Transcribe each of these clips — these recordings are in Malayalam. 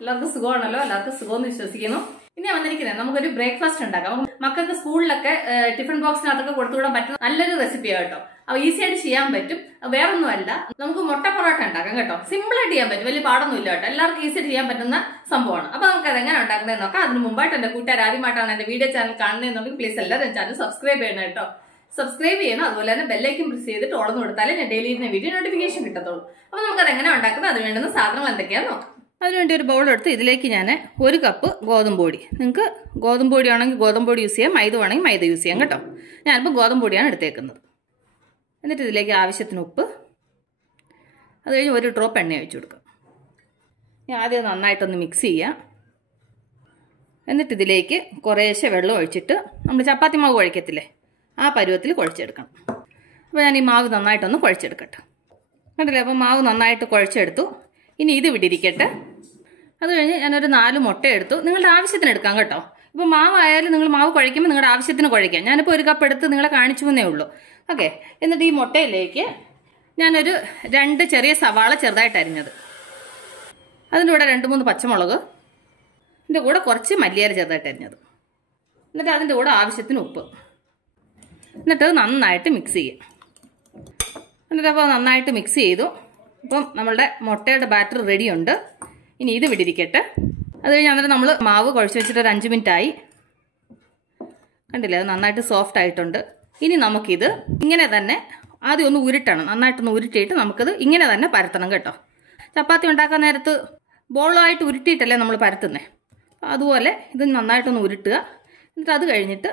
എല്ലാവർക്കും സുഖമാണല്ലോ, എല്ലാവർക്കും സുഖമെന്ന് വിശ്വസിക്കുന്നു. ഇനി വന്നിരിക്കുന്നത് നമുക്കൊരു ബ്രേക്ക്ഫാസ്റ്റ് ഉണ്ടാക്കാം. മക്കൾക്ക് സ്കൂളിലൊക്കെ ടിഫിൻ ബോക്സിനകത്തൊക്കെ കൊടുത്തുവിടാൻ പറ്റുന്ന നല്ലൊരു റെസിപ്പിയാണ് കേട്ടോ. അപ്പൊ ഈസി ആയിട്ട് ചെയ്യാൻ പറ്റും. വേറൊന്നുമല്ല, നമുക്ക് മുട്ട പൊറോട്ട ഉണ്ടാക്കാം കേട്ടോ. സിമ്പിൾ ആയിട്ട് ചെയ്യാൻ പറ്റും, വലിയ പാടൊന്നും ഇല്ല കേട്ടോ. എല്ലാവർക്കും ഈസി ആയിട്ട് ചെയ്യാൻ പറ്റുന്ന സംഭവമാണ്. അപ്പൊ നമുക്ക് അതെങ്ങനെ ഉണ്ടാക്കുന്നത് നോക്കാം. അതിന് മുമ്പായിട്ട് എന്റെ കൂട്ടുകാർ ആദ്യമായിട്ടാണ് എന്റെ വീഡിയോ ചാനൽ കാണുന്നതെന്നുണ്ടെങ്കിൽ പ്ലീസ് എല്ലാവരും ചാനൽ സബ്സ്ക്രൈബ് ചെയ്യണം കേട്ടോ. സബ്സ്ക്രൈബ് ചെയ്യണം. അതുപോലെ തന്നെ ബെല്ലൈക്കൻ പ്രസ് ചെയ്തിട്ട് ഓളന്ന് കൊടുത്താലേ ഞാൻ ഡെയിലി ഇരുന്ന വീഡിയോ നോട്ടിഫിക്കേഷൻ കിട്ടത്തുള്ളൂ. അപ്പൊ നമുക്ക് അതെങ്ങനെ ഉണ്ടാക്കുന്നത്, അതിന് വേണ്ടുന്ന സാധനങ്ങൾ എന്തൊക്കെയാണെന്ന് നോക്കാം. അതിനുവേണ്ടി ഒരു ബൗൾ എടുത്ത് ഇതിലേക്ക് ഞാൻ 1 കപ്പ് ഗോതമ്പ് പൊടി, നിങ്ങൾക്ക് ഗോതമ്പ് പൊടി ആണെങ്കിൽ ഗോതമ്പ് പൊടി യൂസ് ചെയ്യാം, മൈദ ആണെങ്കിൽ മൈദ യൂസ് ചെയ്യാം കേട്ടോ. ഞാനിപ്പോൾ ഗോതമ്പ് പൊടിയാണ് എടുത്തേക്കുന്നത്. എന്നിട്ട് ഇതിലേക്ക് ആവശ്യത്തിന് ഉപ്പ്, അത് കഴിഞ്ഞ് 1 ഡ്രോപ്പ് എണ്ണ ഒഴിച്ചു കൊടുക്കുക. ഞാൻ ആദ്യം നന്നായിട്ടൊന്ന് മിക്സ് ചെയ്യാം. എന്നിട്ട് ഇതിലേക്ക് കുറേശ്ശെ വെള്ളം ഒഴിച്ചിട്ട് നമ്മൾ ചപ്പാത്തി മാവ് കുഴക്കത്തില്ലേ, ആ പരുവത്തിൽ കുഴച്ചെടുക്കണം. അപ്പോൾ ഞാൻ ഈ മാവ് നന്നായിട്ടൊന്ന് കുഴച്ചെടുക്കട്ടെ. കണ്ടില്ലേ, അപ്പോൾ മാവ് നന്നായിട്ട് കുഴച്ചെടുത്തു. ഇനി ഇത് വിട്ടിരിക്കട്ടെ. അത് കഴിഞ്ഞ് ഞാനൊരു 4 മുട്ട എടുത്തു. നിങ്ങളുടെ ആവശ്യത്തിന് എടുക്കാം കേട്ടോ. ഇപ്പോൾ മാവായാലും നിങ്ങൾ മാവ് കുഴയ്ക്കുമ്പോൾ നിങ്ങളുടെ ആവശ്യത്തിന് കുഴയ്ക്കാം. ഞാനിപ്പോൾ 1 കപ്പ് എടുത്ത് നിങ്ങളെ കാണിച്ചു എന്നേ ഉള്ളൂ. ഓക്കെ. എന്നിട്ട് ഈ മുട്ടയിലേക്ക് ഞാനൊരു 2 ചെറിയ സവാള ചെറുതായിട്ട് അരിഞ്ഞത്, അതിൻ്റെ കൂടെ 2-3 പച്ചമുളക്, ഇതിൻ്റെ കൂടെ കുറച്ച് മല്ലിയില ചെറുതായിട്ട് അരിഞ്ഞത്, എന്നിട്ട് അതിൻ്റെ കൂടെ ആവശ്യത്തിന് ഉപ്പ്, എന്നിട്ട് നന്നായിട്ട് മിക്സ് ചെയ്യാം. എന്നിട്ടപ്പോൾ നന്നായിട്ട് മിക്സ് ചെയ്തു. അപ്പം നമ്മളുടെ മുട്ടയുടെ ബാറ്റർ റെഡിയുണ്ട്. ഇനി ഇത് വിട്ടിരിക്കട്ടെ. അത് കഴിഞ്ഞ് അന്നേരം നമ്മൾ മാവ് കുഴച്ച് വെച്ചിട്ട് ഒരു 5 മിനിറ്റ് ആയി. കണ്ടില്ലേ, അത് നന്നായിട്ട് സോഫ്റ്റ് ആയിട്ടുണ്ട്. ഇനി നമുക്കിത് ഇങ്ങനെ തന്നെ ആദ്യം ഒന്ന് ഉരുട്ടണം. നന്നായിട്ടൊന്ന് ഉരുട്ടിയിട്ട് നമുക്കിത് ഇങ്ങനെ തന്നെ പരത്തണം കേട്ടോ. ചപ്പാത്തി ഉണ്ടാക്കാൻ നേരത്ത് ബോളായിട്ട് ഉരുട്ടിയിട്ടല്ലേ നമ്മൾ പരത്തുന്നത്. അതുപോലെ ഇത് നന്നായിട്ടൊന്ന് ഉരുട്ടുക. എന്നിട്ട് അത് കഴിഞ്ഞിട്ട്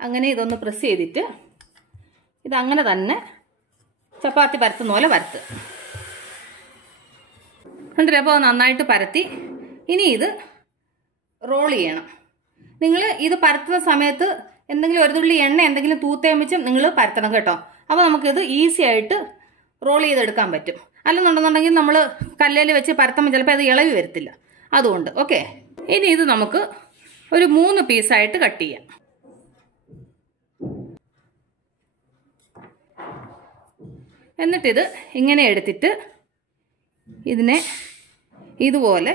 അങ്ങനെ ഇതൊന്ന് പ്രസ് ചെയ്തിട്ട് ഇതങ്ങനെ തന്നെ ചപ്പാത്തി പരത്തുന്ന പോലെ പരത്തുക. കണ്ടില്ലേ, അപ്പോൾ നന്നായിട്ട് പരത്തി. ഇനി ഇത് റോൾ ചെയ്യണം. നിങ്ങൾ ഇത് പരത്തുന്ന സമയത്ത് എന്തെങ്കിലും ഒരു തുള്ളി എണ്ണ എന്തെങ്കിലും തൂത്തേമിച്ചും നിങ്ങൾ പരത്തണം കേട്ടോ. അപ്പോൾ നമുക്കിത് ഈസി ആയിട്ട് റോൾ ചെയ്തെടുക്കാൻ പറ്റും. അല്ലെന്നുണ്ടെന്നുണ്ടെങ്കിൽ നമ്മൾ കല്ലേൽ വെച്ച് പരത്തുമ്പോൾ ചിലപ്പോൾ അത് ഇളവി വരത്തില്ല. അതുകൊണ്ട് ഓക്കെ. ഇനി ഇത് നമുക്ക് ഒരു 3 പീസായിട്ട് കട്ട് ചെയ്യാം. എന്നിട്ടിത് ഇങ്ങനെ എടുത്തിട്ട് ഇതിനെ ഇതുപോലെ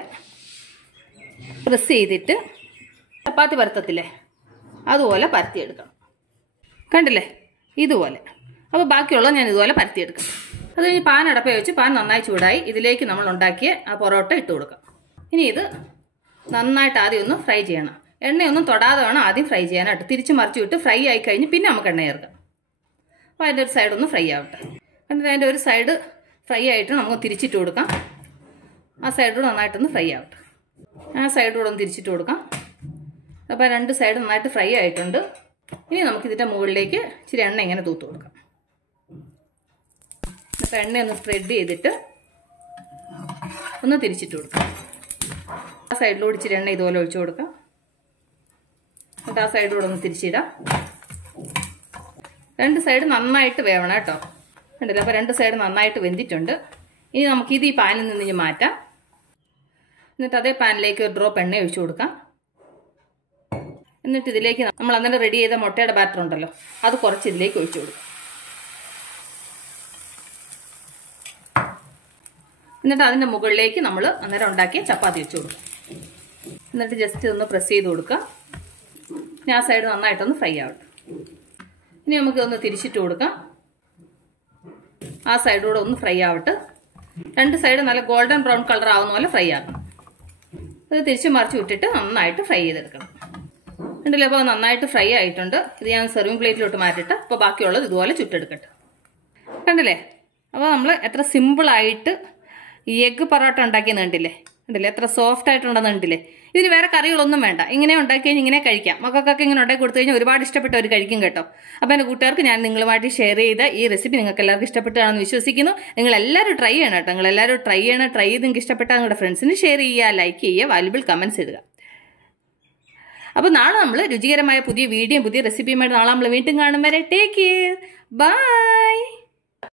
പ്രസ് ചെയ്തിട്ട് ചപ്പാത്തി പരത്തത്തില്ലേ, അതുപോലെ പരത്തിയെടുക്കണം. കണ്ടില്ലേ, ഇതുപോലെ. അപ്പോൾ ബാക്കിയുള്ളത് ഞാൻ ഇതുപോലെ പരത്തിയെടുക്കാം. അത് കഴിഞ്ഞ് പാൻ അടപ്പ വെച്ച് പാൻ നന്നായി ചൂടായി. ഇതിലേക്ക് നമ്മൾ ഉണ്ടാക്കിയ ആ പൊറോട്ട ഇട്ട് കൊടുക്കാം. ഇനി ഇത് നന്നായിട്ട് ആദ്യം ഒന്ന് ഫ്രൈ ചെയ്യണം. എണ്ണയൊന്നും തൊടാതെ വേണം ആദ്യം ഫ്രൈ ചെയ്യാനായിട്ട്. തിരിച്ച് മറിച്ച് വിട്ട് ഫ്രൈ ആയി കഴിഞ്ഞ് പിന്നെ നമുക്ക് എണ്ണ ചേർക്കാം. അപ്പോൾ അതിൻ്റെ ഒരു സൈഡ് ഒന്ന് ഫ്രൈ ആവട്ടെ. എന്നിട്ട് അതിൻ്റെ ഒരു സൈഡ് ഫ്രൈ ആയിട്ട് നമുക്ക് തിരിച്ചിട്ട് കൊടുക്കാം. ആ സൈഡിലൂടെ നന്നായിട്ടൊന്ന് ഫ്രൈ ആവട്ടെ. ആ സൈഡിലൂടെ ഒന്ന് തിരിച്ചിട്ട് കൊടുക്കാം. അപ്പോൾ 2 സൈഡ് നന്നായിട്ട് ഫ്രൈ ആയിട്ടുണ്ട്. ഇനി നമുക്ക് ഇതിൻ്റെ മുകളിലേക്ക് ഇച്ചിരി എണ്ണ ഇങ്ങനെ തൂത്ത് കൊടുക്കാം. അപ്പോൾ എണ്ണയൊന്ന് സ്പ്രെഡ് ചെയ്തിട്ട് ഒന്ന് തിരിച്ചിട്ട് കൊടുക്കാം. ആ സൈഡിലൂടെ ഇച്ചിരി എണ്ണ ഇതുപോലെ ഒഴിച്ചു കൊടുക്കാം. എന്നിട്ട് ആ സൈഡിലൂടെ ഒന്ന് തിരിച്ചിടാം. 2 സൈഡ് നന്നായിട്ട് വേവണം കേട്ടോ. കണ്ടില്ല, അപ്പോൾ 2 സൈഡ് നന്നായിട്ട് വെന്തിട്ടുണ്ട്. ഇനി നമുക്കിത് ഈ പാനിൽ നിന്ന് മാറ്റാം. എന്നിട്ട് അതേ പാനിലേക്ക് ഒരു ഡ്രോപ്പ് എണ്ണ ഒഴിച്ചു കൊടുക്കാം. എന്നിട്ട് ഇതിലേക്ക് നമ്മൾ അന്നേരം റെഡി ചെയ്ത മുട്ടയുടെ ബാറ്റർ ഉണ്ടല്ലോ, അത് കുറച്ച് ഇതിലേക്ക് ഒഴിച്ചു കൊടുക്കാം. എന്നിട്ട് അതിൻ്റെ മുകളിലേക്ക് നമ്മൾ അന്നേരം ഉണ്ടാക്കിയ ചപ്പാത്തി വെച്ച് കൊടുക്കാം. എന്നിട്ട് ജസ്റ്റ് ഒന്ന് പ്രസ് ചെയ്ത് കൊടുക്കാം. ഇനി ആ സൈഡ് നന്നായിട്ടൊന്ന് ഫ്രൈ ആവട്ടെ. ഇനി നമുക്ക് ഒന്ന് തിരിച്ചിട്ട് കൊടുക്കാം. ആ സൈഡിലൂടെ ഒന്ന് ഫ്രൈ ആവട്ടെ. 2 സൈഡ് നല്ല ഗോൾഡൻ ബ്രൗൺ കളർ ആവുന്ന പോലെ ഫ്രൈ ആക്കണം. അത് തിരിച്ച് മറിച്ച് വിട്ടിട്ട് നന്നായിട്ട് ഫ്രൈ ചെയ്തെടുക്കണം. ഉണ്ടല്ലോ, അപ്പോൾ നന്നായിട്ട് ഫ്രൈ ആയിട്ടുണ്ട്. ഇത് ഞാൻ സെർവിങ് പ്ലേറ്റിലോട്ട് മാറ്റിയിട്ട് അപ്പോൾ ബാക്കിയുള്ളത് ഇതുപോലെ ചുട്ടെടുക്കട്ടെ. കണ്ടില്ലേ, അപ്പോൾ നമ്മൾ എത്ര സിമ്പിളായിട്ട് ഈ എഗ്ഗ് പൊറോട്ട ഉണ്ടാക്കിയെന്ന് കണ്ടില്ലേ. കണ്ടില്ലേ, എത്ര സോഫ്റ്റ് ആയിട്ടുണ്ടെന്ന് കണ്ടില്ലേ. ഇതിന് വേറെ കറികളൊന്നും വേണ്ട. ഇങ്ങനെ ഉണ്ടാക്കി കഴിഞ്ഞാൽ ഇങ്ങനെ കഴിക്കാം. മക്കൾക്കൊക്കെ ഇങ്ങനെ ഉണ്ടാക്കി കൊടുത്തു കഴിഞ്ഞാൽ ഒരുപാട് ഇഷ്ടപ്പെട്ടവർ കഴിക്കും കേട്ടോ. അപ്പോൾ എൻ്റെ കൂട്ടുകാർക്ക് ഞാൻ നിങ്ങളുമായിട്ട് ഷെയർ ചെയ്ത ഈ റെസിപ്പി നിങ്ങൾക്ക് എല്ലാവർക്കും ഇഷ്ടപ്പെട്ടാണെന്ന് വിശ്വസിക്കുന്നു. നിങ്ങൾ എല്ലാവരും ട്രൈ ചെയ്യണം കേട്ടോ. നിങ്ങൾ എല്ലാവരും ട്രൈ ചെയ്യണം. ട്രൈ ചെയ്ത് നിങ്ങൾക്ക് ഇഷ്ടപ്പെട്ടാൽ നിങ്ങളുടെ ഫ്രണ്ട്സിന് ഷെയർ ചെയ്യുക, ലൈക്ക് ചെയ്യുക, വാല്യുബിൾ കമൻറ്റ്സ് ഇടുക. അപ്പോൾ നാളെ നമ്മൾ രുചികരമായ പുതിയ വീഡിയോയും പുതിയ റെസിപ്പിയുമായിട്ട് നാളെ നമ്മൾ വീണ്ടും കാണും വരെ ടേക്ക് കെയർ. ബൈ.